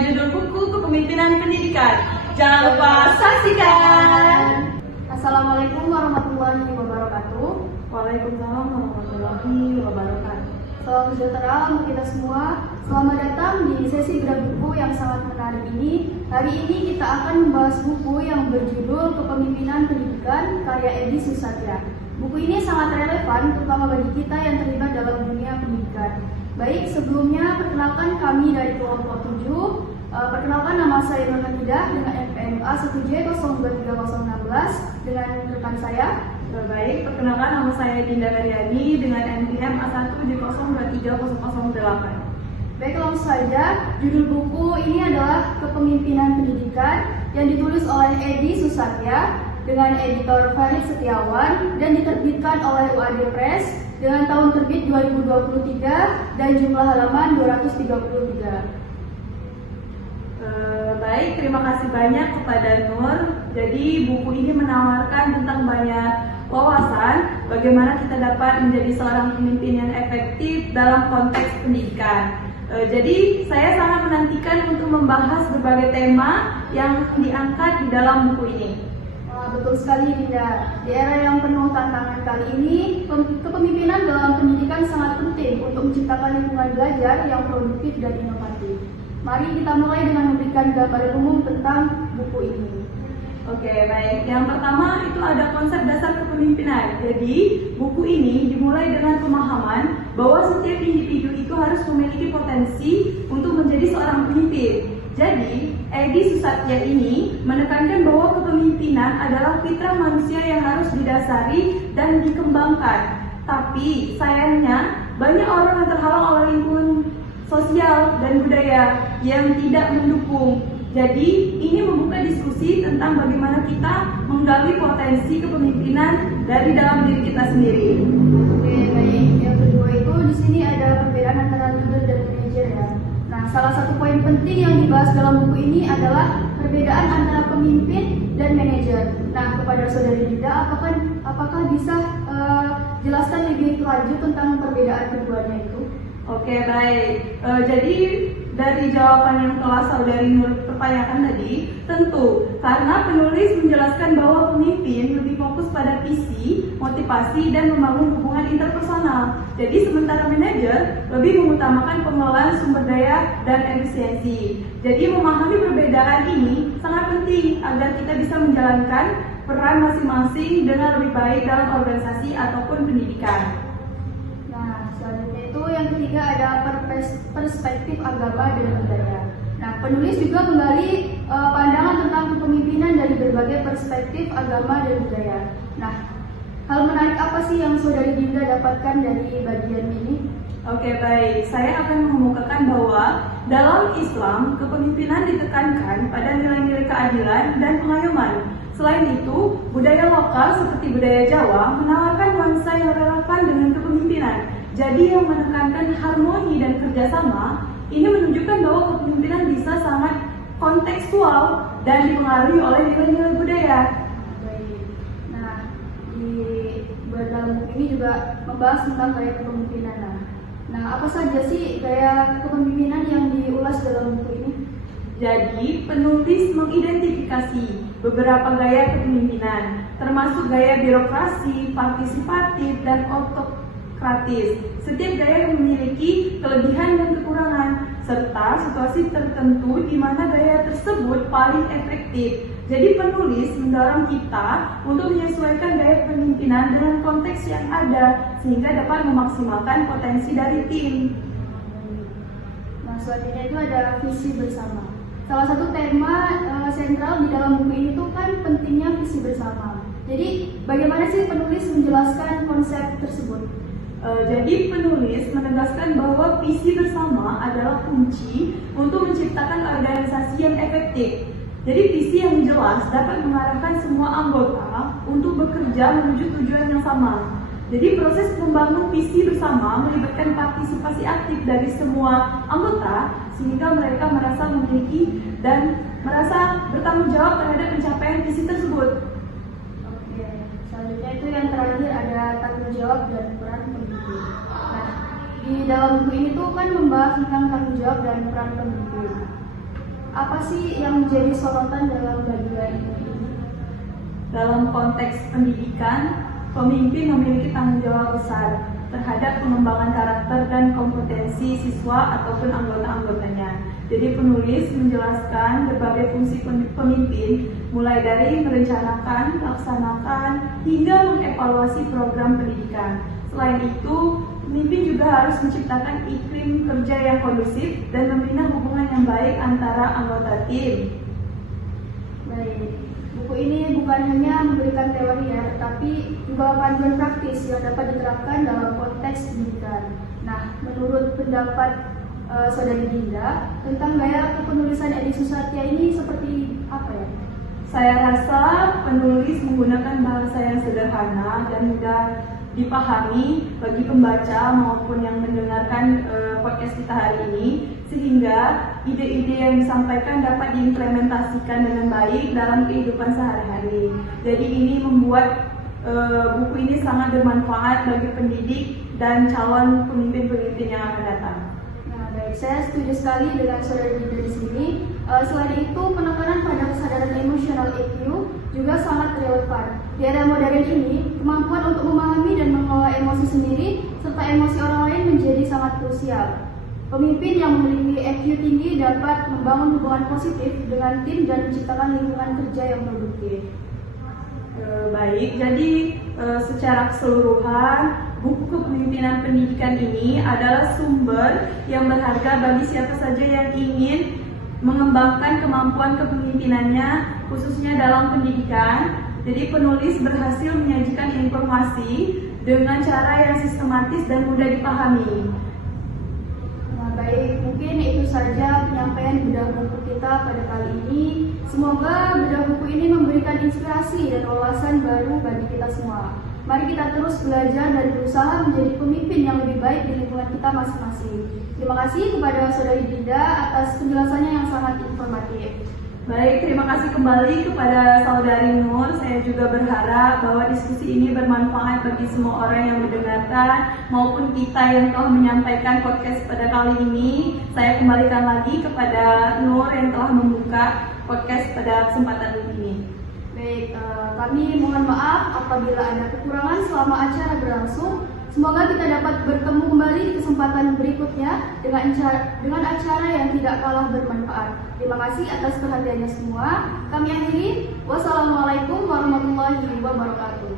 judul buku Kepemimpinan Pendidikan. Jangan lupa saksikan. Assalamualaikum warahmatullahi wabarakatuh. Waalaikumsalam warahmatullahi wabarakatuh. Salam sejahtera untuk kita semua. Selamat datang di sesi bedah buku yang sangat menarik ini. Hari ini kita akan membahas buku yang berjudul Kepemimpinan Pendidikan karya Edi Susatya. Buku ini sangat relevan terutama bagi kita yang terlibat dalam dunia pendidikan. Baik, sebelumnya perkenalkan kami dari kelompok 7. Perkenalkan, nama saya Nur Hamidah dengan NPM A1J023016 dengan rekan saya. Baik, perkenalkan nama saya Dinda Karyani dengan NPM A1J023008. Baik, langsung saja. Judul buku ini adalah Kepemimpinan Pendidikan yang ditulis oleh Edi Susatya dengan editor Farid Setiawan dan diterbitkan oleh UAD Press dengan tahun terbit 2023 dan jumlah halaman 233. Baik, terima kasih banyak kepada Nur. Jadi buku ini menawarkan tentang banyak wawasan bagaimana kita dapat menjadi seorang pemimpin yang efektif dalam konteks pendidikan. Jadi saya sangat menantikan untuk membahas berbagai tema yang diangkat di dalam buku ini. Betul sekali, Dinda. Di era yang penuh tantangan kali ini, kepemimpinan dalam pendidikan sangat penting untuk menciptakan lingkungan belajar yang produktif dan inovatif. Mari kita mulai dengan memberikan gambaran umum tentang buku ini. Oke, baik. Yang pertama itu ada konsep dasar kepemimpinan. Jadi, buku ini dimulai dengan pemahaman bahwa setiap individu itu harus memiliki potensi untuk menjadi seorang pemimpin. Jadi, Edi Susatya ini menekankan bahwa kepemimpinan adalah fitrah manusia yang harus didasari dan dikembangkan. Tapi, sayangnya, banyak orang yang terhalang oleh lingkungan sosial dan budaya yang tidak mendukung. Jadi, ini membuka diskusi tentang bagaimana kita menggali potensi kepemimpinan dari dalam diri kita sendiri. Oke, baik. Yang kedua itu di sini ada perbedaan antara leader dan manajer ya. Nah, salah satu poin penting yang dibahas dalam buku ini adalah perbedaan antara pemimpin dan manajer. Nah, kepada saudari Dinda, apakah bisa jelaskan lebih lanjut tentang perbedaan keduanya itu? Oke, baik. Jadi dari jawaban yang telah saudari Nur pertanyakan tadi, tentu karena penulis menjelaskan bahwa pemimpin lebih fokus pada visi, motivasi, dan membangun hubungan interpersonal. Jadi sementara manajer lebih mengutamakan pengelolaan sumber daya dan efisiensi. Jadi memahami perbedaan ini sangat penting agar kita bisa menjalankan peran masing-masing dengan lebih baik dalam organisasi ataupun pendidikan. Nah, selanjutnya itu yang ketiga ada perspektif agama dan budaya. Nah, penulis juga menggali pandangan tentang kepemimpinan dari berbagai perspektif agama dan budaya. Nah, hal menarik apa sih yang saudari Dinda dapatkan dari bagian ini? Oke, baik. Saya akan mengemukakan bahwa dalam Islam, kepemimpinan ditekankan pada nilai-nilai keadilan dan pengayoman. Selain itu, budaya lokal seperti budaya Jawa menawarkan nuansa yang relevan dengan kepemimpinan. Jadi yang menekankan harmoni dan kerjasama, ini menunjukkan bahwa kepemimpinan bisa sangat kontekstual dan dipengaruhi oleh nilai-nilai budaya. Baik. Nah, di dalam buku ini juga membahas tentang gaya kepemimpinan. Nah, apa saja sih gaya kepemimpinan yang diulas dalam buku ini? Jadi, penulis mengidentifikasi beberapa gaya kepemimpinan, termasuk gaya birokrasi, partisipatif, dan autokratis. Setiap gaya memiliki kelebihan dan kekurangan, serta situasi tertentu di mana gaya tersebut paling efektif. Jadi penulis mendorong kita untuk menyesuaikan gaya kepemimpinan dengan konteks yang ada, sehingga dapat memaksimalkan potensi dari tim. Nah, selanjutnya itu ada visi bersama. Salah satu tema sentral di dalam buku ini tuh kan pentingnya visi bersama. Jadi bagaimana sih penulis menjelaskan konsep tersebut? Jadi penulis menegaskan bahwa visi bersama adalah kunci untuk menciptakan organisasi yang efektif. Jadi visi yang jelas dapat mengarahkan semua anggota untuk bekerja menuju tujuan yang sama. Jadi proses membangun visi bersama melibatkan partisipasi aktif dari semua anggota sehingga mereka merasa memiliki dan merasa bertanggung jawab terhadap pencapaian visi tersebut. Oke, selanjutnya itu yang terakhir ada tanggung jawab dan peran pemimpin. Nah, di dalam buku ini tuh kan membahas tentang tanggung jawab dan peran pemimpin. Apa sih yang menjadi sorotan dalam bagian ini? Dalam konteks pendidikan, pemimpin memiliki tanggung jawab besar terhadap pengembangan karakter dan kompetensi siswa ataupun anggota-anggotanya. Jadi penulis menjelaskan berbagai fungsi pemimpin, mulai dari merencanakan, melaksanakan, hingga mengevaluasi program pendidikan. Selain itu, pemimpin juga harus menciptakan iklim kerja yang kondusif dan membina hubungan yang baik antara anggota tim. Baik, buku ini bukan hanya memberikan teori ya, tetapi juga panduan praktis yang dapat diterapkan dalam konteks pendidikan. Nah, menurut pendapat Saudari Dinda tentang gaya kepenulisan Edi Susatya ini seperti apa ya? Saya rasa penulis menggunakan bahasa yang sederhana dan mudah dipahami bagi pembaca maupun yang mendengarkan podcast kita hari ini, sehingga ide-ide yang disampaikan dapat diimplementasikan dengan baik dalam kehidupan sehari-hari. Jadi ini membuat buku ini sangat bermanfaat bagi pendidik dan calon pemimpin-pemimpin yang akan datang. Nah, baik, saya setuju sekali dengan Saudari Dinda di sini. Selain itu, penekanan pada kesadaran emosional EQ juga sangat relevan. Di era modern ini, kemampuan untuk memahami dan mengelola emosi sendiri serta emosi orang lain menjadi sangat krusial. Pemimpin yang memiliki EQ tinggi dapat membangun hubungan positif dengan tim dan menciptakan lingkungan kerja yang produktif. Baik, jadi secara keseluruhan buku kepemimpinan pendidikan ini adalah sumber yang berharga bagi siapa saja yang ingin mengembangkan kemampuan kepemimpinannya, khususnya dalam pendidikan. Jadi penulis berhasil menyajikan informasi dengan cara yang sistematis dan mudah dipahami. Nah, baik, mungkin itu saja penyampaian bedah buku kita pada kali ini. Semoga bedah buku ini memberikan inspirasi dan wawasan baru bagi kita semua. Mari kita terus belajar dan berusaha menjadi pemimpin yang lebih baik di lingkungan kita masing-masing. Terima kasih kepada Saudari Dinda atas penjelasannya yang sangat informatif. Baik, terima kasih kembali kepada Saudari Nur. Saya juga berharap bahwa diskusi ini bermanfaat bagi semua orang yang mendengarkan maupun kita yang telah menyampaikan podcast pada kali ini. Saya kembalikan lagi kepada Nur yang telah membuka podcast pada kesempatan ini. Baik, kami mohon maaf apabila ada kekurangan selama acara berlangsung. Semoga kita dapat bertemu kembali di kesempatan berikutnya dengan acara yang tidak kalah bermanfaat. Terima kasih atas perhatiannya semua. Kami akhiri. Wassalamualaikum warahmatullahi wabarakatuh.